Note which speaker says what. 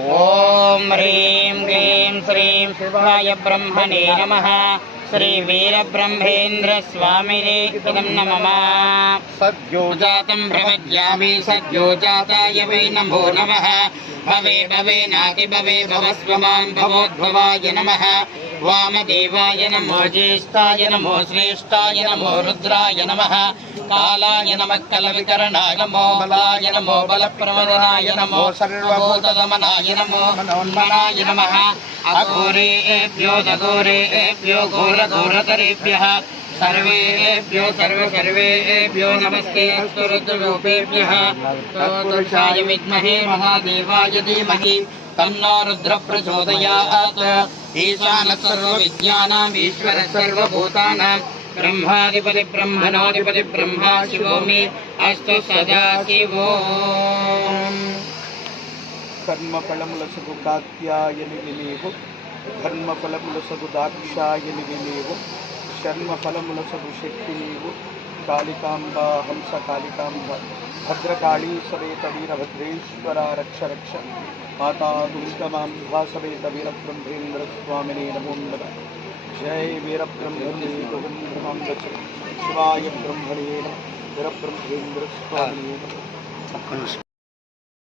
Speaker 1: ॐ ह्रीं क्लीं श्रीं शिवाय ब्रह्मणे नमः श्रीवीरब्रह्मेन्द्रस्वामिने इदं नमः।
Speaker 2: सद्योजातं
Speaker 1: जातं प्रपद्यामि सद्यो जाताय वै नमो नमः। भवे भवे नाति भवे भवस्व माँ भवोद्भवाय नमः। वामदेवाय नमो ज्येष्ठाय नमो श्रेष्ठाय नमो रुद्राय नमः। कालाय नमः कलविकरणाय नमो बलाय नमो बलप्रवदनाय नमो सर्वभूतगमनाय नमो मनोन्मनाय नमः। अघोरेभ्यो दघोरेभ्यो घोरघोरतरेभ्यः। सर्वेभ्यो सर्व सर्वेभ्यो नमस्ते अस्तु रुद्ररूपेभ्यः तत्पुरुषाय विद्महे महादेवाय धीमहि। तन्नो रुद्र प्रचोदयात् ईशानः सर्वविद्यानाम् ईश्वर सर्वभूतानां ब्रह्माधिपति ब्रह्मणोऽधिपति ब्रह्मा शिवो मे अस्तु सदा शिवो
Speaker 2: కర్మఫలములసగు కాత్యాయనివి నీవు ధర్మఫలములసగు దాక్షాయనివి నీవు శర్మఫలములసగు శక్తి నీవు कालिकांबा हंस कालिकाम्ब भद्रकाली समेत वीरभद्रेश्वरा रक्ष रक्ष। माता दुर्गमाम्बा समेत वीरब्रह्मेन्द्र स्वामिने नमो नम। जय वीर गोविन्दमां शिवाय ब्रह्मणे नम।